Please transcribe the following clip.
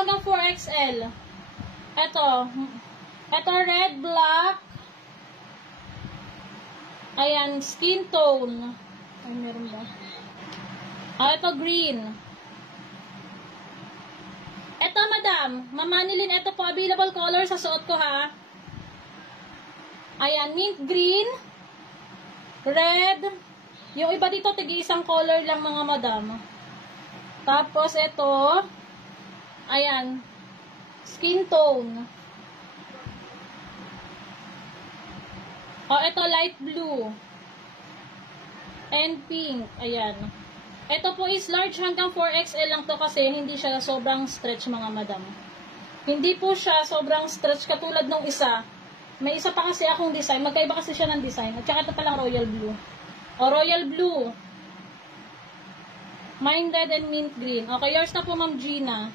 hanggang 4XL. Ito red, black. Ayan, skin tone. Ay, meron ba? Ito green. Ito, madam. Mamanilin, ito po, available color sa suot ko, ha. Ayan, mint green. Red. Yung iba dito, tig-isang color lang, mga madam. Tapos, ito. Ayan. Skin tone. Ito, light blue. And pink. Ayan. Ito po is large hanggang 4XL lang to kasi hindi siya sobrang stretch, mga madam. Hindi po siya sobrang stretch katulad nung isa. May isa pa kasi akong design. Magkaiba kasi siya ng design. At saka ito palang royal blue. Royal blue. Mine red and mint green. Okay, yours na po, Ma'am Gina.